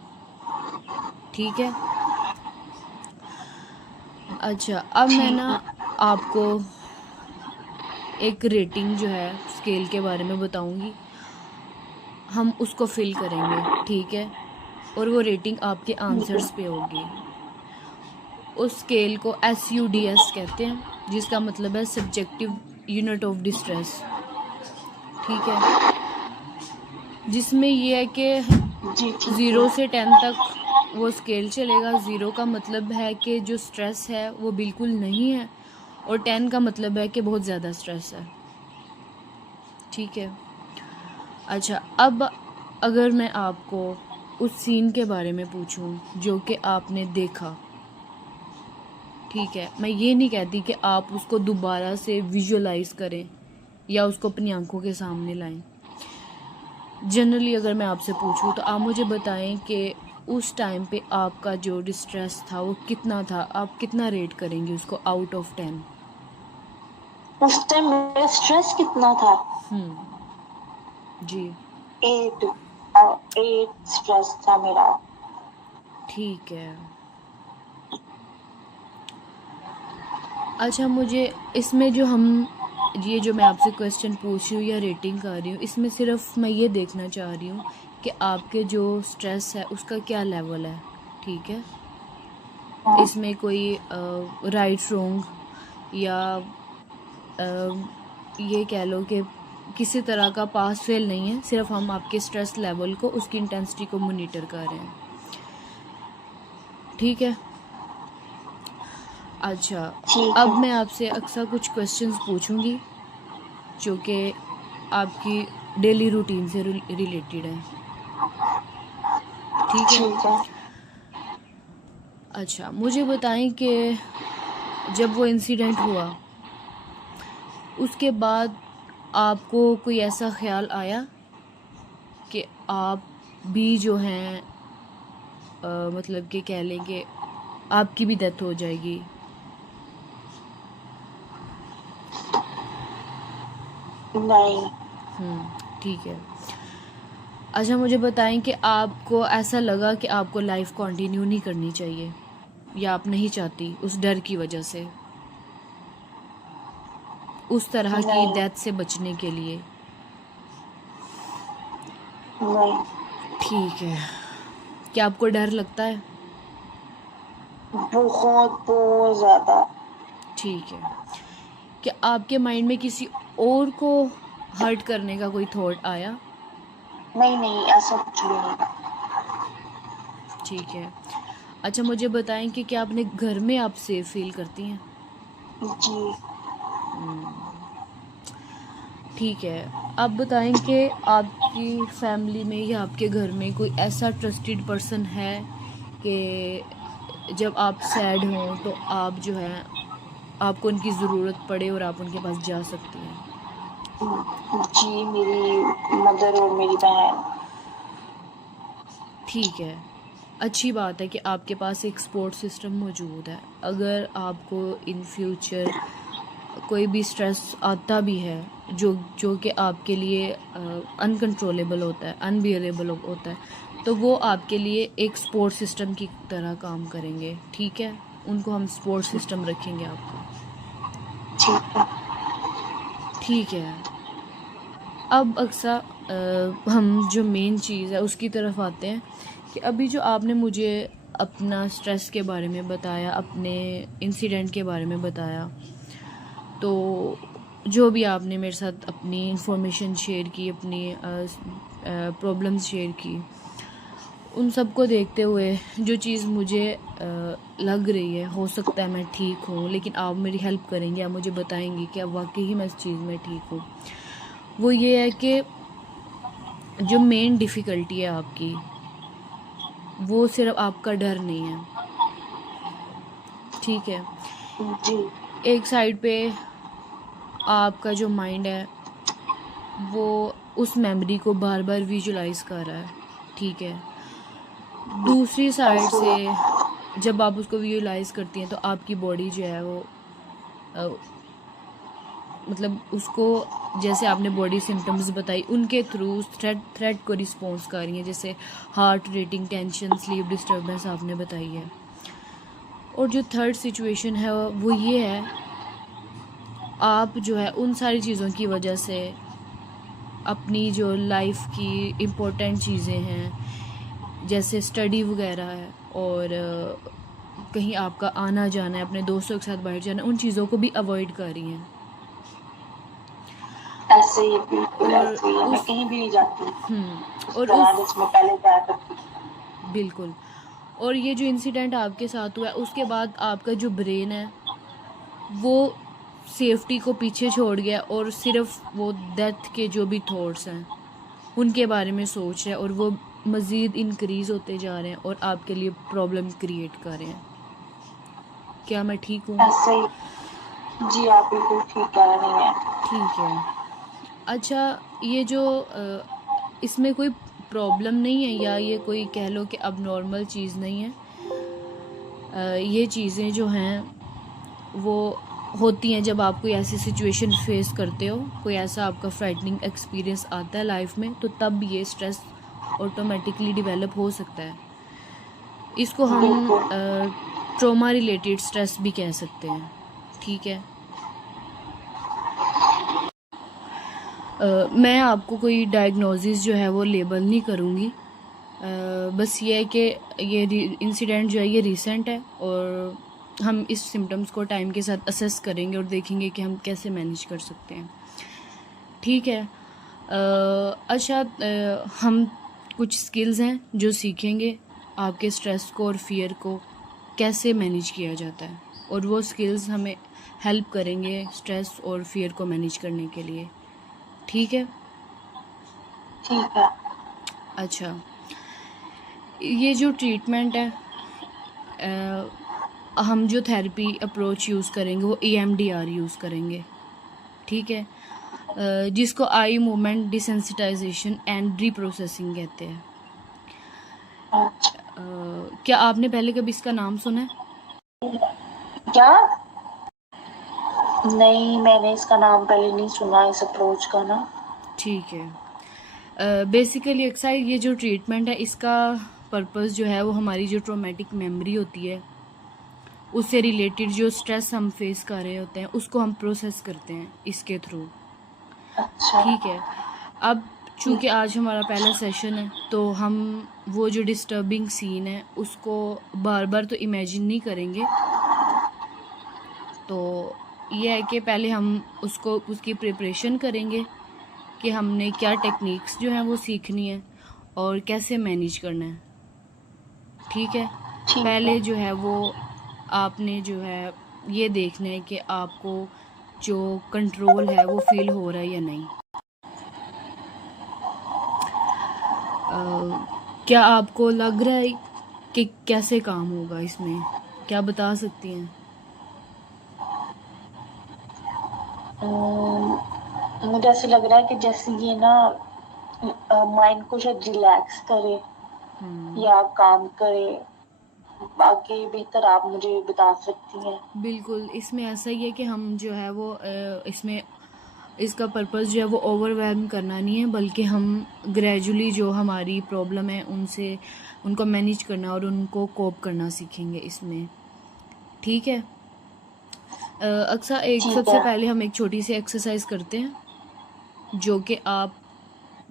ठीक है। अच्छा, अब मैं ना आपको एक रेटिंग जो है स्केल के बारे में बताऊंगी, हम उसको फिल करेंगे, ठीक है, और वो रेटिंग आपके आंसर्स पे होगी। उस स्केल को SUDS कहते हैं, जिसका मतलब है सब्जेक्टिव यूनिट ऑफ डिस्ट्रेस, ठीक है, जिसमें ये है कि जी ठीक 0 है। से 10 तक वो स्केल चलेगा। 0 का मतलब है कि जो स्ट्रेस है वो बिल्कुल नहीं है, और 10 का मतलब है कि बहुत ज़्यादा स्ट्रेस है, ठीक है। अच्छा, अब अगर मैं आपको उस सीन के बारे में पूछूं जो कि आपने देखा, ठीक है, मैं ये नहीं कहती कि आप उसको दोबारा से विजुअलाइज करें या उसको अपनी आंखों के सामने लाएं। जनरली अगर मैं आपसे पूछूं तो आप मुझे बताएं कि उस टाइम पे आपका जो डिस्ट्रेस था वो कितना था, आप कितना रेट करेंगे उसको आउट ऑफ 10? उस टाइम मेरा स्ट्रेस कितना था? जी 8। 8 स्ट्रेस था मेरा। ठीक है। अच्छा, मुझे इसमें जो हम ये जो मैं आपसे क्वेश्चन पूछ रही हूँ या रेटिंग कर रही हूँ, इसमें सिर्फ मैं ये देखना चाह रही हूँ कि आपके जो स्ट्रेस है उसका क्या लेवल है, ठीक है। इसमें कोई राइट रॉन्ग या ये कह लो कि किसी तरह का पास फेल नहीं है, सिर्फ हम आपके स्ट्रेस लेवल को, उसकी इंटेंसिटी को मॉनिटर कर रहे हैं, ठीक है। अच्छा, अब मैं आपसे अक्सर कुछ क्वेश्चंस पूछूंगी जो कि आपकी डेली रूटीन से रिलेटेड है, ठीक है। ठीक है। अच्छा, मुझे बताएं कि जब वो इंसिडेंट हुआ उसके बाद आपको कोई ऐसा ख्याल आया कि आप भी जो हैं मतलब कि कह लें कि आपकी भी डेथ हो जाएगी? नहीं। ठीक है। अच्छा, मुझे बताएं कि आपको ऐसा लगा कि आपको लाइफ कंटिन्यू नहीं करनी चाहिए या आप नहीं चाहती उस डर की वजह से, उस तरह की नहीं। डेथ से बचने के लिए? नहीं। ठीक है। क्या आपको डर लगता है? बहुत बहुत ज्यादा। ठीक है। क्या आपके माइंड में किसी और को हर्ट करने का कोई थॉट आया? नहीं नहीं, ऐसा कुछ भी नहीं। ठीक है। अच्छा, मुझे बताएं कि क्या अपने घर में आप सेफ फील करती हैं? जी। ठीक है। आप बताएं कि आपकी फैमिली में या आपके घर में कोई ऐसा ट्रस्टेड पर्सन है कि जब आप सैड हों तो आप जो है, आपको उनकी ज़रूरत पड़े और आप उनके पास जा सकती हैं? जी, मेरी मदर और मेरी बहन। ठीक है। अच्छी बात है कि आपके पास एक सपोर्ट सिस्टम मौजूद है। अगर आपको इन फ्यूचर कोई भी स्ट्रेस आता भी है जो कि आपके लिए अनकंट्रोलेबल होता है, अनबियरेबल होता है, तो वो आपके लिए एक सपोर्ट सिस्टम की तरह काम करेंगे, ठीक है। उनको हम सपोर्ट सिस्टम रखेंगे आपको। ठीक है। ठीक है। अब हम जो मेन चीज़ है उसकी तरफ आते हैं कि अभी जो आपने मुझे अपना स्ट्रेस के बारे में बताया, अपने इंसिडेंट के बारे में बताया, तो जो भी आपने मेरे साथ अपनी इंफॉर्मेशन शेयर की, अपनी प्रॉब्लम्स शेयर की, उन सब को देखते हुए जो चीज़ मुझे लग रही है, हो सकता है मैं ठीक हूँ, लेकिन आप मेरी हेल्प करेंगे, आप मुझे बताएंगे कि अब वाकई ही मैं इस चीज़ में ठीक हूँ। वो ये है कि जो मेन डिफ़िकल्टी है आपकी, वो सिर्फ आपका डर नहीं है, ठीक है। जी। एक साइड पे आपका जो माइंड है वो उस मेमोरी को बार बार विजुलाइज कर रहा है, ठीक है। दूसरी साइड ऐसे से जब आप उसको विजुलाइज करती हैं तो आपकी बॉडी जो है वो अ, मतलब उसको, जैसे आपने बॉडी सिम्टम्स बताई उनके थ्रू थ्रेट को रिस्पॉन्स कर रही हैं, जैसे heart rating, tension, sleep disturbance आपने बताई है। और जो थर्ड सिचुएशन है वो ये है, आप जो है उन सारी चीज़ों की वजह से अपनी जो लाइफ की इम्पोर्टेंट चीज़ें हैं, जैसे स्टडी वगैरह है, और कहीं आपका आना जाना है, अपने दोस्तों के साथ बाहर जाना है, उन चीज़ों को भी अवॉइड कर रही हैं। ऐसे ही, बिल्कुल और ऐसे ही, मैं उस कहीं भी नहीं जाती उस और तरह उस जिसमें पहले जाया करती थी। बिल्कुल। और ये जो इंसिडेंट आपके साथ हुआ है उसके बाद आपका जो ब्रेन है वो सेफ्टी को पीछे छोड़ गया और सिर्फ वो डेथ के जो भी थॉट्स हैं उनके बारे में सोच रहे हैं, और वो मज़ीद इंक्रीज़ होते जा रहे हैं और आपके लिए प्रॉब्लम क्रिएट कर रहे हैं। क्या मैं ठीक हूँ? ऐसे ही। जी, आप बिल्कुल ठीक कह रही हैं। ठीक है। अच्छा, ये जो इसमें कोई प्रॉब्लम नहीं है, या ये कोई कह लो कि अब नॉर्मल चीज़ नहीं है। ये चीज़ें जो हैं वो होती हैं जब आप कोई ऐसी सिचुएशन फेस करते हो, कोई ऐसा आपका फ्राइटनिंग एक्सपीरियंस आता है लाइफ में, तो तब ये स्ट्रेस ऑटोमेटिकली डेवलप हो सकता है। इसको हम बिल्कुल। ट्रॉमा रिलेटेड स्ट्रेस भी कह सकते हैं, ठीक है। मैं आपको कोई डायग्नोसिस जो है वो लेबल नहीं करूँगी, बस ये है कि ये इंसिडेंट जो है ये रीसेंट है, और हम इस सिम्टम्स को टाइम के साथ असेस करेंगे और देखेंगे कि हम कैसे मैनेज कर सकते हैं, ठीक है। अच्छा, हम कुछ स्किल्स हैं जो सीखेंगे आपके स्ट्रेस को और फियर को कैसे मैनेज किया जाता है, और वो स्किल्स हमें हेल्प करेंगे स्ट्रेस और फियर को मैनेज करने के लिए, ठीक है। ठीक है। अच्छा, ये जो ट्रीटमेंट है, हम जो थेरेपी अप्रोच यूज़ करेंगे वो EMDR यूज़ करेंगे, ठीक है, जिसको eye movement desensitization and reprocessing कहते हैं। अच्छा। क्या आपने पहले कभी इसका नाम सुना है? क्या? नहीं, मैंने इसका नाम पहले नहीं सुना, इस अप्रोच का ना। ठीक है। बेसिकली एक्सरसाइज, ये जो ट्रीटमेंट है इसका पर्पस जो है वो हमारी जो ट्रॉमेटिक मेमोरी होती है उससे रिलेटेड जो स्ट्रेस हम फेस कर रहे होते हैं उसको हम प्रोसेस करते हैं इसके थ्रू, अच्छा। ठीक है। अब चूँकि आज हमारा पहला सेशन है तो हम वो जो डिस्टर्बिंग सीन है उसको बार बार तो इमेजिन नहीं करेंगे, तो ये है कि पहले हम उसको उसकी प्रिपरेशन करेंगे कि हमने क्या टेक्निक्स जो हैं वो सीखनी है और कैसे मैनेज करना है, ठीक है। ठीक है। पहले जो है वो आपने जो है ये देखना है कि आपको जो कंट्रोल है वो फील हो रहा है या नहीं। क्या आपको लग रहा है कि कैसे काम होगा इसमें, क्या बता सकती हैं? मुझे ऐसे लग रहा है कि जैसे ये ना माइंड को शायद रिलैक्स करे या काम करे। बाकी बेहतर आप मुझे बता सकती हैं। बिल्कुल, इसमें ऐसा ही है कि हम जो है वो इसमें इसका पर्पस जो है वो ओवरवेलम करना नहीं है, बल्कि हम ग्रेजुअली जो हमारी प्रॉब्लम है उनसे उनको मैनेज करना और उनको कोप करना सीखेंगे इसमें, ठीक है। अक्सर एक ठीक सबसे है। पहले हम एक छोटी सी एक्सरसाइज करते हैं जो कि आप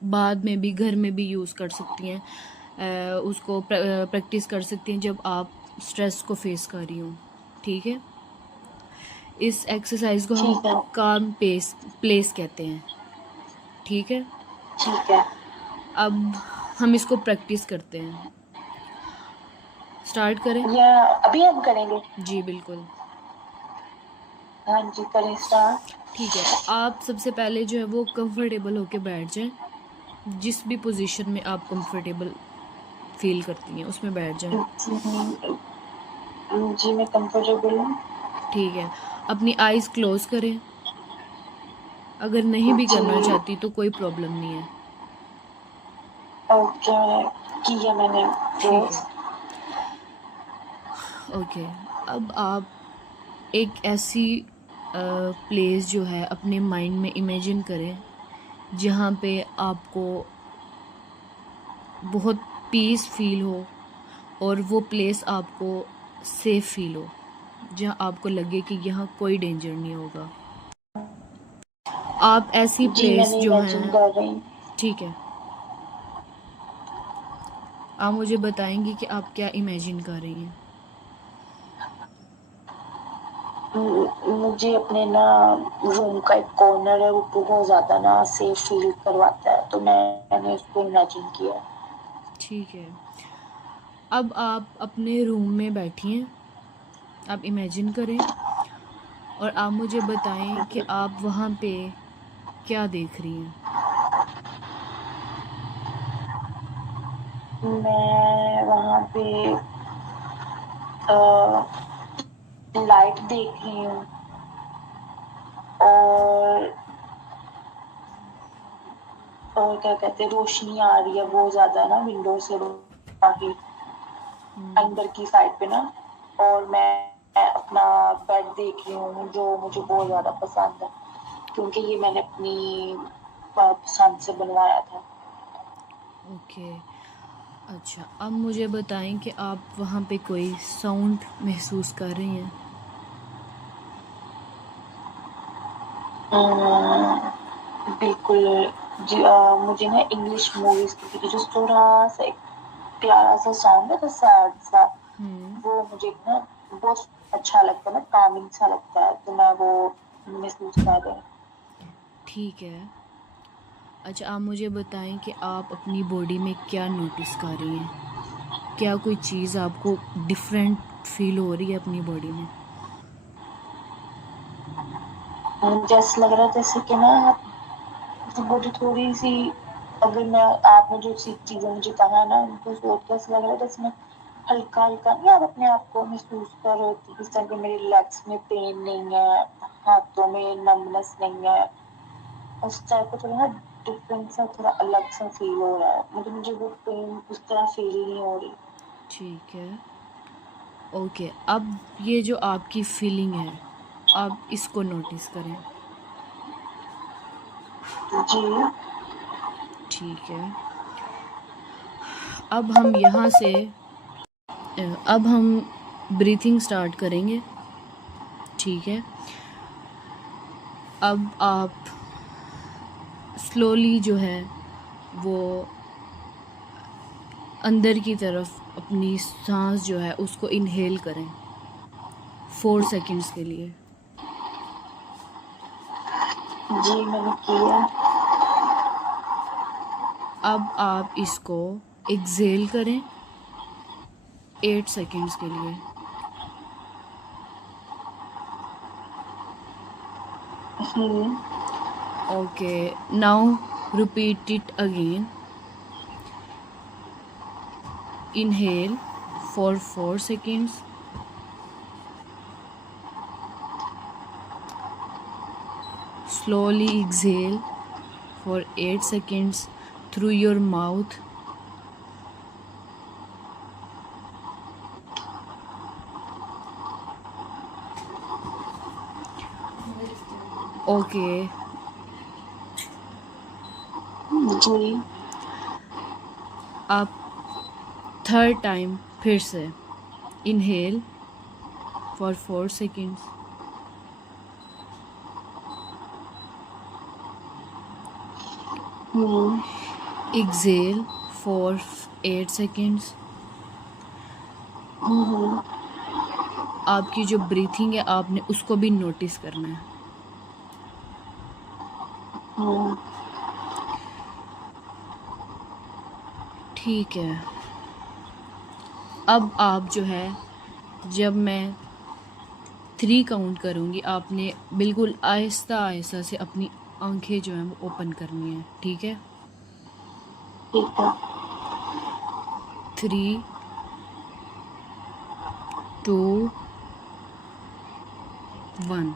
बाद में भी घर में भी यूज़ कर सकती हैं। उसको प्रैक्टिस कर सकती हैं जब आप स्ट्रेस को फेस कर रही हो। ठीक है, इस एक्सरसाइज को हम ठीक है। काम प्लेस कहते हैं। ठीक है, ठीक है। अब हम इसको प्रैक्टिस करते हैं। स्टार्ट करें? ये अभी हम करेंगे? जी बिल्कुल। हाँ जी, करें स्टार्ट। ठीक है, आप सबसे पहले जो है वो कंफर्टेबल होके बैठ जाएं। जिस भी पोजीशन में आप कंफर्टेबल फील करती हैं उसमें बैठ जाएं। जी मैं कंफर्टेबल हूँ। ठीक है, अपनी आइज़ क्लोज करें। अगर नहीं भी करना जी चाहती तो कोई प्रॉब्लम नहीं है। ओके, किया मैंने ठीक क्लोज। है, ओके। अब आप एक ऐसी प्लेस जो है अपने माइंड में इमेजिन करें जहाँ पे आपको बहुत पीस फील हो और वो प्लेस आपको सेफ फील हो, जहाँ आपको लगे कि यहाँ कोई डेंजर नहीं होगा। आप ऐसी जी प्लेस मैंने जो इमेजिन हैं, कर रही हूँ। ठीक है, आप मुझे बताएंगी कि आप क्या इमेजिन कर रही हैं। मुझे अपने ना रूम का एक कॉर्नर है, वो बहुत ज्यादा ना सेफ फील करवाता है, तो मैंने उसको इमेजिन किया। ठीक है, अब आप अपने रूम में बैठिए। आप इमेजिन करें और आप मुझे बताएं कि आप वहाँ पे क्या देख रही हैं। मैं वहाँ पे लाइट देख रही हूँ, और क्या कहते हैं, रोशनी आ रही है बहुत ज्यादा ना विंडो से बाहर अंदर की साइड पे ना। और मैं अपना बेड देख रही हूँ जो मुझे बहुत ज्यादा पसंद है, क्योंकि ये मैंने अपनी पसंद से बनवाया था। ओके, अच्छा, अब मुझे बताएं कि आप वहाँ पे कोई साउंड महसूस कर रही हैं। बिल्कुल जी। मुझे ना इंग्लिश मूवीज के पीछे जो थोड़ा सा एक प्यारा सा सॉन्ग है, तो सैड सा, हम्म, वो मुझे ना बहुत अच्छा लगता है ना, कामिंग सा लगता है, तो मैं वो महसूस कर रही हूँ। ठीक है, अच्छा, आप मुझे बताएं कि आप अपनी बॉडी में क्या नोटिस कर रही हैं। क्या कोई चीज़ आपको डिफरेंट फील हो रही है अपनी बॉडी में। मुझे ऐसा लग रहा है जैसे कि ना तो मुझे थोड़ी सी, अगर मैं आपने जो सी चीजें मुझे कहा ना, तो सोच के ऐसा लग रहा है जैसे मैं हल्का हल्का नहीं, आप अपने आप को महसूस कर रहे हो जिस तरह के मेरे लेग्स में पेन नहीं है, हाथों में नमनेस नहीं है, उस टाइप का थोड़ा ना डिफरेंट सा, थोड़ा अलग सा फील हो रहा है मुझे वो पेन उस तरह फील नहीं हो रही। ठीक है, ओके, अब ये जो आपकी फीलिंग है आप इसको नोटिस करें। जी ठीक है, अब हम यहाँ से अब हम ब्रीथिंग स्टार्ट करेंगे। ठीक है, अब आप स्लोली जो है वो अंदर की तरफ अपनी सांस जो है उसको इनहेल करें 4 सेकंड्स के लिए। जी मैंने किया। अब आप इसको एक्सेल करें 8 सेकंड्स के लिए। Okay, now repeat it again. Inhale for 4 seconds. Slowly exhale for 8 seconds through your mouth. Okay, जी आप थर्ड टाइम फिर से inhale for 4 seconds. Exhale for 8 seconds. आपकी जो ब्रीथिंग है आपने उसको भी नोटिस करना है। ठीक है, अब आप जो है जब मैं 3 काउंट करूँगी आपने बिल्कुल आहिस्ता आहिस्ता से अपनी आंखें जो हैं वो ओपन करनी है। ठीक है? ठीक है। 3 2 1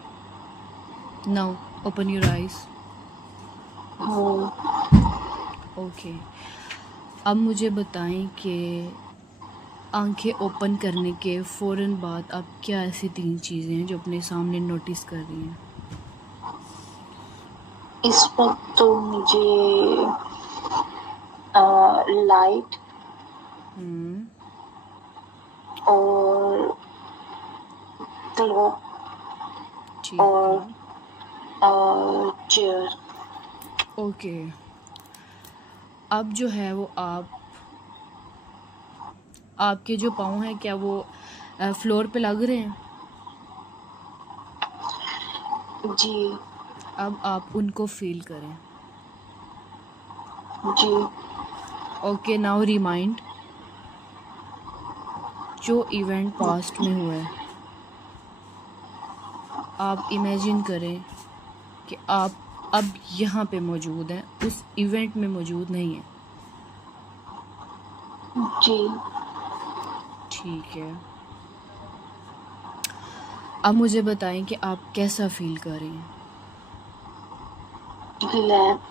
now open your eyes. Okay, अब मुझे बताएं कि आंखें ओपन करने के फ़ौरन बाद आप क्या ऐसी 3 चीज़ें हैं जो अपने सामने नोटिस कर रही हैं? इस वक्त तो मुझे लाइट और क्लॉक ठीक और है। चेयर। ओके, अब जो है वो आपके जो पाँव हैं क्या वो फ्लोर पे लग रहे हैं? जी। अब आप उनको फील करें। जी। ओके, नाउ रिमाइंड जो इवेंट पास्ट में हुआ है। आप इमेजिन करें कि आप अब यहाँ पे मौजूद हैं, उस इवेंट में मौजूद नहीं हैं। जी। ठीक है, अब मुझे बताएं कि आप कैसा फील कर रही हैं? Relax.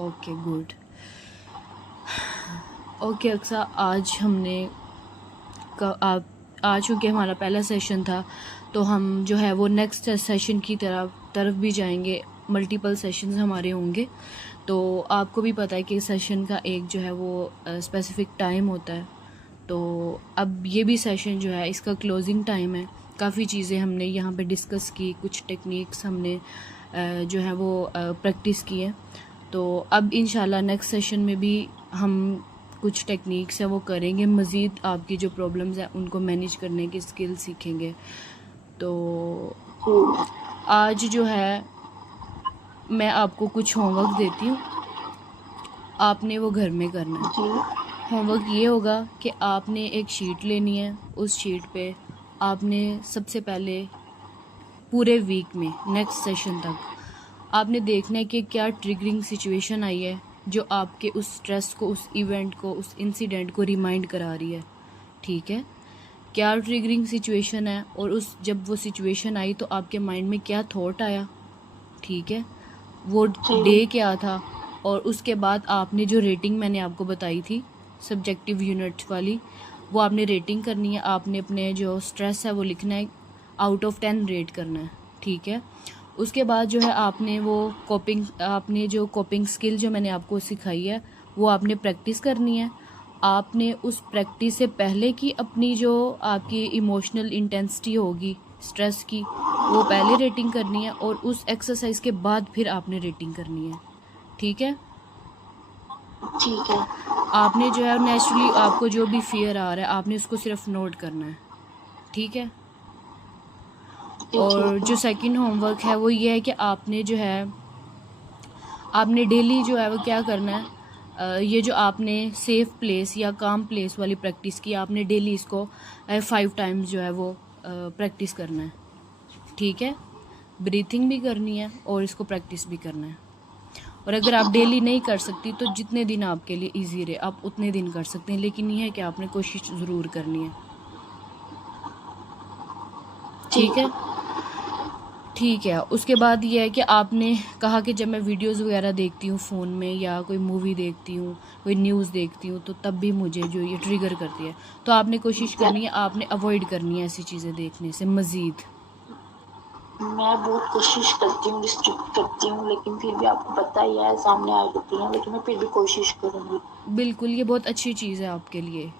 Okay, good. Okay Aqsa, आज चूँकि हमारा पहला सेशन था तो हम जो है वो नेक्स्ट सेशन की तरफ भी जाएंगे। मल्टीपल सेशंस हमारे होंगे, तो आपको भी पता है कि सेशन का एक जो है वो स्पेसिफिक टाइम होता है। तो अब ये भी सेशन जो है इसका क्लोजिंग टाइम है। काफ़ी चीज़ें हमने यहाँ पे डिस्कस की, कुछ टेक्निक्स हमने जो है वो प्रैक्टिस की है। तो अब इंशाल्लाह नेक्स्ट सेशन में भी हम कुछ टेक्निक्स है वो करेंगे, मज़ीद आपकी जो प्रॉब्लम्स हैं उनको मैनेज करने की स्किल सीखेंगे। तो आज जो है मैं आपको कुछ होमवर्क देती हूँ, आपने वो घर में करना है। होमवर्क ये होगा कि आपने एक शीट लेनी है, उस शीट पे आपने सबसे पहले पूरे वीक में नेक्स्ट सेशन तक आपने देखना है कि क्या ट्रिगरिंग सिचुएशन आई है जो आपके उस स्ट्रेस को, उस इवेंट को, उस इंसिडेंट को रिमाइंड करा रही है। ठीक है, क्या ट्रिगरिंग सिचुएशन है और जब वो सिचुएशन आई तो आपके माइंड में क्या थॉट आया। ठीक है, वो डे क्या था, और उसके बाद आपने जो रेटिंग मैंने आपको बताई थी सब्जेक्टिव यूनिट वाली, वो आपने रेटिंग करनी है। आपने अपने जो स्ट्रेस है वो लिखना है, आउट ऑफ 10 रेट करना है। ठीक है, उसके बाद जो है आपने जो कोपिंग स्किल जो मैंने आपको सिखाई है वो आपने प्रैक्टिस करनी है। आपने उस प्रैक्टिस से पहले की अपनी जो आपकी इमोशनल इंटेंसिटी होगी स्ट्रेस की, वो पहले रेटिंग करनी है, और उस एक्सरसाइज के बाद फिर आपने रेटिंग करनी है। ठीक है? ठीक है। आपने जो है नेचुरली आपको जो भी फियर आ रहा है आपने उसको सिर्फ नोट करना है। ठीक है? और जो सेकंड होमवर्क है वो ये है कि आपने जो है आपने डेली जो है वो क्या करना है, ये जो आपने सेफ़ प्लेस या काम प्लेस वाली प्रैक्टिस की, आपने डेली इसको 5 टाइम्स जो है वो प्रैक्टिस करना है। ठीक है, ब्रीथिंग भी करनी है और इसको प्रैक्टिस भी करना है। और अगर आप डेली नहीं कर सकती तो जितने दिन आपके लिए इजी रहे आप उतने दिन कर सकते हैं, लेकिन ये है कि आपने कोशिश ज़रूर करनी है। ठीक है? ठीक है, उसके बाद ये है कि आपने कहा कि जब मैं वीडियोस वगैरह देखती हूँ फ़ोन में या कोई मूवी देखती हूँ, कोई न्यूज़ देखती हूँ, तो तब भी मुझे जो ये ट्रिगर करती है, तो आपने कोशिश करनी है, आपने अवॉइड करनी है ऐसी चीज़ें देखने से मज़ीद। मैं बहुत कोशिश करती हूँ, रिस्ट्रिक्ट करती हूँ, लेकिन फिर भी आपको पता ही है सामने आ जाती हैं, लेकिन मैं फिर भी कोशिश करूँगी। बिल्कुल, ये बहुत अच्छी चीज़ है आपके लिए।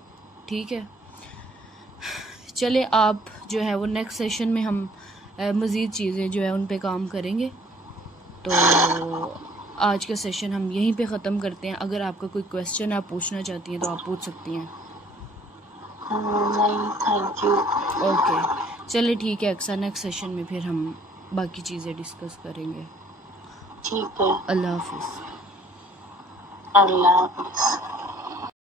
ठीक है, चले आप जो है वो नेक्स्ट सेशन में हम मज़ीद चीज़ें जो है उन पे काम करेंगे। तो आज का सेशन हम यहीं पे ख़त्म करते हैं। अगर आपका कोई क्वेश्चन आप पूछना चाहती हैं तो आप पूछ सकती हैं। नहीं, थैंक यू। ओके, चलिए ठीक है अक्सा, नेक्स्ट सेशन में फिर हम बाकी चीज़ें डिस्कस करेंगे। ठीक है। अल्लाह हाफिज़। अल्लाह हाफिज़।